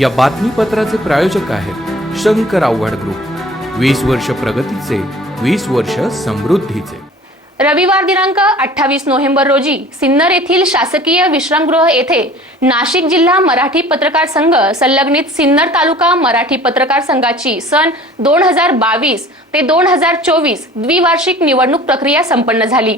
या बातमीपत्राचे प्रायोजक आहेत शंकर आव्हाड ग्रुप. वीस वर्ष प्रगतीचे वीस वर्ष समृद्धीचे. रविवार दिनांक अठ्ठावीस नोव्हेंबर रोजी सिन्नर येथील शासकीय विश्रामगृह येथे नाशिक जिल्हा मराठी पत्रकार संघ संलग्नित सिन्नर तालुका मराठी पत्रकार संघाची सन दोन हजार बावीस ते दोन हजार चोवीस द्विवार्षिक निवडणूक प्रक्रिया संपन्न झाली.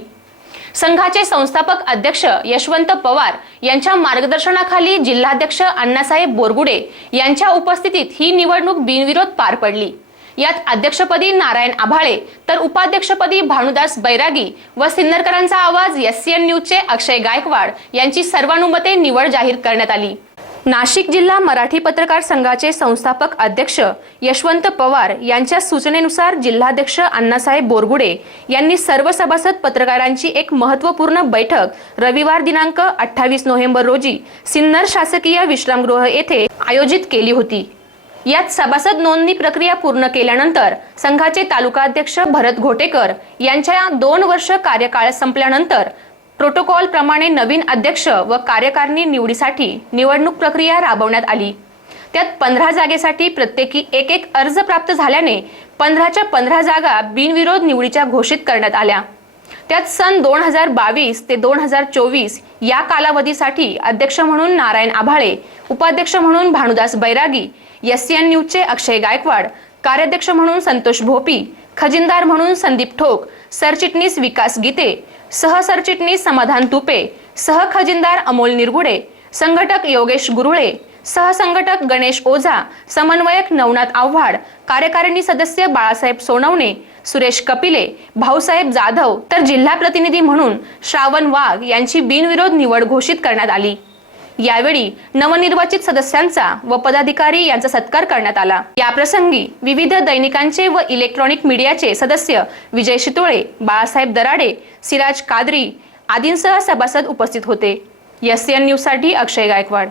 संघाचे संस्थापक अध्यक्ष यशवंत पवार यांच्या मार्गदर्शनाखाली जिल्हाध्यक्ष अण्णासाहेब बोरगुडे यांच्या उपस्थितीत ही निवडणूक बिनविरोध पार पडली. यात अध्यक्षपदी नारायण आभाळे तर उपाध्यक्षपदी भानुदास बैरागी व सिन्नरकरांचा आवाज एससीएन न्यूजचे अक्षय गायकवाड यांची सर्वानुमते निवड जाहीर करण्यात आली. नाशिक जिल्हा मराठी पत्रकार संघाचे संस्थापक अध्यक्ष यशवंत पवार यांच्या सूचनेनुसार जिल्हाध्यक्ष अण्णासाहेब बोरगुडे यांनी सर्व सभासद पत्रकारांची एक महत्त्वपूर्ण बैठक रविवार दिनांक अठ्ठावीस नोव्हेंबर रोजी सिन्नर शासकीय विश्रामगृह येथे आयोजित केली होती. यात सभासद नोंदणी प्रक्रिया पूर्ण केल्यानंतर संघाचे तालुकाध्यक्ष भरत घोटेकर यांच्या दोन वर्ष कार्यकाळ संपल्यानंतर प्रोटोकॉल प्रमाणे नवीन अध्यक्ष व कार्यकारिणी निवडीसाठी निवडणूक प्रक्रिया राबवण्यात आली. त्यात पंधरा जागेसाठी प्रत्येकी एक एक अर्ज प्राप्त झाल्याने पंधराच्या पंधरा जागा बिनविरोध निवडीच्या घोषित करण्यात आल्या. त्यात सन दोन हजार बावीस ते दोन हजार चोवीस या कालावधीसाठी अध्यक्ष म्हणून नारायण आभाळे उपाध्यक्ष म्हणून भानुदास बैरागी एससीएन न्यूजचे अक्षय गायकवाड कार्याध्यक्ष म्हणून संतोष भोपी खजिनदार म्हणून संदीप ठोक सरचिटणीस विकास गीते सहसरचिटणीस समाधान तुपे सहखजिनदार अमोल निरगुडे संघटक योगेश गुरुळे सहसंघटक गणेश ओझा समन्वयक नवनाथ आव्हाड कार्यकारिणी सदस्य बाळासाहेब सोनवणे सुरेश कपिले भाऊसाहेब जाधव तर जिल्हा प्रतिनिधी म्हणून श्रावण वाघ यांची बिनविरोध निवड घोषित करण्यात आली. यावेळी नवनिर्वाचित सदस्यांचा व पदाधिकारी यांचा सत्कार करण्यात आला. या प्रसंगी विविध दैनिकांचे व इलेक्ट्रॉनिक मीडियाचे सदस्य विजय शितोळे बाळासाहेब दराडे सिराज कादरी आदींसह सभासद उपस्थित होते. एस एन न्यूजसाठी अक्षय गायकवाड.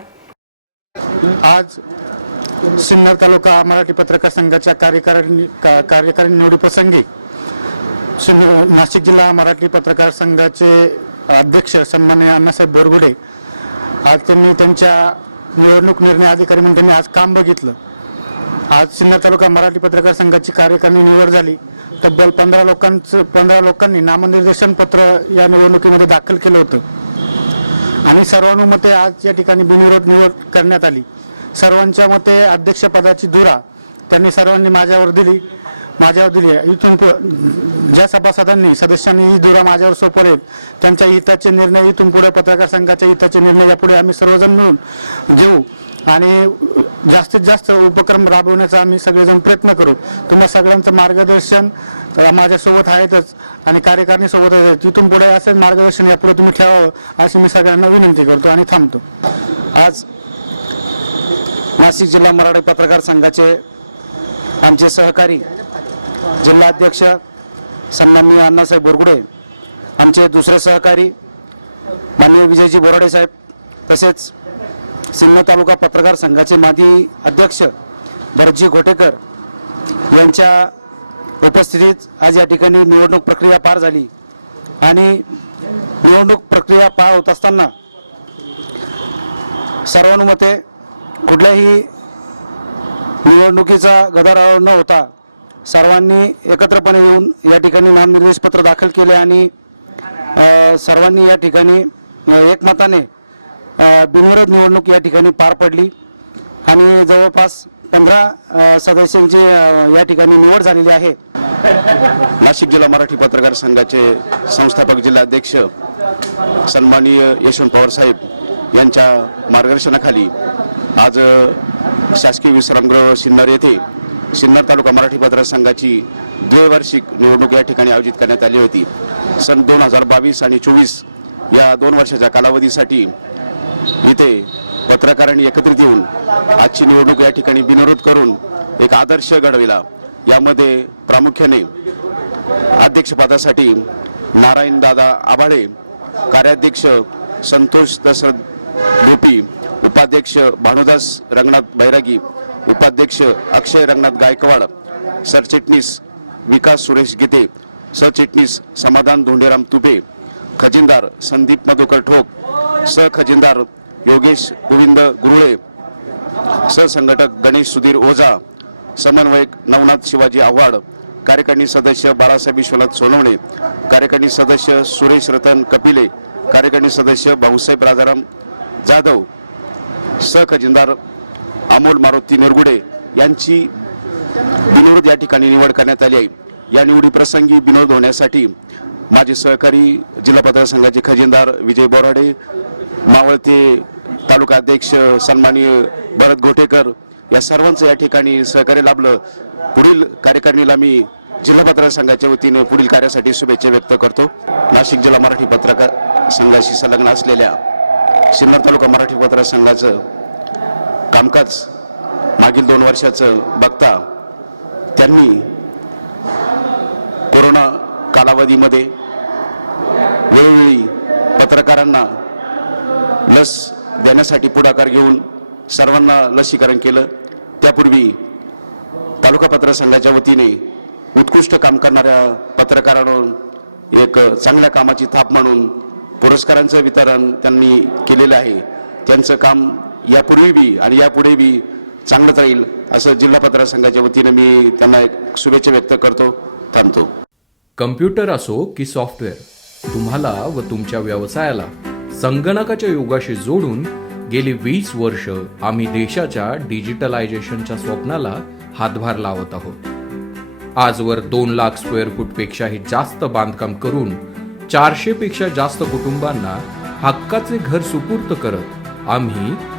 आज सिन्नर तालुका मराठी पत्रकार संघाच्या कार्यकारिणी का कार्यकारिणी निवडीप्रसंगी सिन्नर नाशिक जिल्हा मराठी पत्रकार संघाचे अध्यक्ष सन्मान्य अण्णासाहेब बोरगुडे आज त्यांनी त्यांच्या निवडणूक निर्णय अधिकारी म्हणून त्यांनी आज काम बघितलं. आज सिन्नर तालुका मराठी पत्रकार संघाची कार्यकारिणी निवड झाली. तब्बल पंधरा लोकांचं पंधरा लोकांनी नामनिर्देशन पत्र या निवडणुकीमध्ये दाखल केलं होतं. आणि सर्वानुमते आज या ठिकाणी बिनविरोध निवड करण्यात आली. सर्वांच्या मते अध्यक्षपदाची धुरा त्यांनी सर्वांनी माझ्यावर दिली. माझ्यावर दिली इथून पु ज्या सभासदांनी सदस्यांनी ही दुरा माझ्यावर सोपवले त्यांच्या हिताचे निर्णय इथून पुढे पत्रकार संघाच्या हिताचे निर्णय यापुढे आम्ही सर्वजण मिळून घेऊ. आणि जास्तीत जास्त उपक्रम राबवण्याचा आम्ही सगळेजण प्रयत्न करू. तुम्हा सगळ्यांचं मार्गदर्शन माझ्यासोबत आहेतच आणि कार्यकारिणीसोबतच आहे. तिथून पुढे असेच मार्गदर्शन यापुढे तुम्ही ठेवावं अशी मी सगळ्यांना विनंती करतो आणि थांबतो. आज नाशिक जिल्हा मराठी पत्रकार संघाचे आमचे सहकारी जिल्हाध्यक्ष सन्माननीय अण्णासाहेब बोरगुडे आमचे दुसरे सहकारी माननीय विजयजी बोराडे साहेब तसेच सिन्नर तालुका पत्रकार संघाचे माजी अध्यक्ष भरतजी घोटेकर यांच्या उपस्थितीत आज या ठिकाणी निवडणूक प्रक्रिया पार झाली. आणि निवडणूक प्रक्रिया पार होत असताना सर्वानुमते कुठल्याही निवडणुकीचा गदारोळ न होता सर्वांनी एकत्रपणे येऊन या ठिकाणी नामनिर्देशपत्र दाखल केले आणि सर्वांनी या ठिकाणी एकमताने बिनविरोध निवडणूक या ठिकाणी पार पडली आणि जवळपास पंधरा सदस्यांची या ठिकाणी निवड झालेली आहे. नाशिक जिल्हा मराठी पत्रकार संघाचे संस्थापक जिल्हाध्यक्ष सन्माननीय यशवंत पवार साहेब यांच्या मार्गदर्शनाखाली आज शासकीय विश्रामगृह सिन्नर येथे सिन्नर तालुका मराठी पत्रकार संघाची द्वैवार्षिक निवडणूक या ठिकाणी आयोजित करण्यात आली होती. सन दोन हजार बावीस आणि चोवीस या दोन वर्षाच्या कालावधीसाठी इथे पत्रकारांनी एकत्रित येऊन आजची निवडणूक या ठिकाणी बिनविरोध करून एक आदर्श घडविला. यामध्ये प्रामुख्याने अध्यक्षपदासाठी नारायणदादा आभाळे कार्याध्यक्ष संतोष दशरथ भोपी उपाध्यक्ष भानुदास रंगनाथ बैरागी उपाध्यक्ष अक्षय रंगनाथ गायकवाड सरचिटणीस विकास सुरेश गीते सरचिटणीस समाधान धोंडेराम तुपे खजिनदार संदीप मधुकर ठोक सहखजिनदार योगेश गोविंद गुरुळे सहसंघटक गणेश सुधीर ओझा समन्वयक नवनाथ शिवाजी आव्हाड कार्यकारिणी सदस्य बाळासाहेब विश्वनाथ सोनवणे कार्यकारिणी सदस्य सुरेश रतन कपिले कार्यकारिणी सदस्य भाऊसाहेब राजाराम जाधव सहखजिनदार अमोल मारुती निरगुडे यांची बिनोद या ठिकाणी निवड करण्यात आली आहे. या निवडीप्रसंगी बिनोद होण्यासाठी माझे सहकारी जिल्हा पत्रकार संघाचे खजिनदार विजय बोराडे मावळते तालुका अध्यक्ष सन्माननीय भरत घोटेकर या सर्वांचं या ठिकाणी सहकार्य लाभलं. पुढील कार्यकारिणीला मी जिल्हा पत्रकार संघाच्या वतीने पुढील कार्यासाठी शुभेच्छा व्यक्त करतो. नाशिक जिल्हा मराठी पत्रकार संघाशी संलग्न असलेल्या सिन्नर तालुका मराठी पत्रकार संघाचं कामकाज मागील दोन वर्षाचं बघता त्यांनी कोरोना कालावधीमध्ये वेळोवेळी पत्रकारांना लस देण्यासाठी पुढाकार घेऊन सर्वांना लसीकरण केलं. त्यापूर्वी तालुका पत्र संघाच्या वतीने उत्कृष्ट काम करणाऱ्या पत्रकारांवर एक चांगल्या कामाची थाप म्हणून पुरस्कारांचं वितरण त्यांनी केलेलं आहे. त्यांचं काम यापूर्वी बी आणि यापुढे बी चांगलंच राहील असं जिल्हा पत्रकार संघाच्या वतीनं मी त्यांना एक शुभेच्छा व्यक्त करतो थांबतो. कम्प्युटर असो की सॉफ्टवेअर तुम्हाला व तुमच्या व्यवसायाला संगणकाच्या योगाशी जोडून गेली वीस वर्ष आम्ही देशाच्या डिजिटलायझेशनच्या स्वप्नाला हातभार लावत आहोत. आजवर दोन लाख स्क्वेअर फूटपेक्षाही जास्त बांधकाम करून चारशे पेक्षा जास्त कुटुंबांना हक्काचे घर सुपूर्त करत आम्ही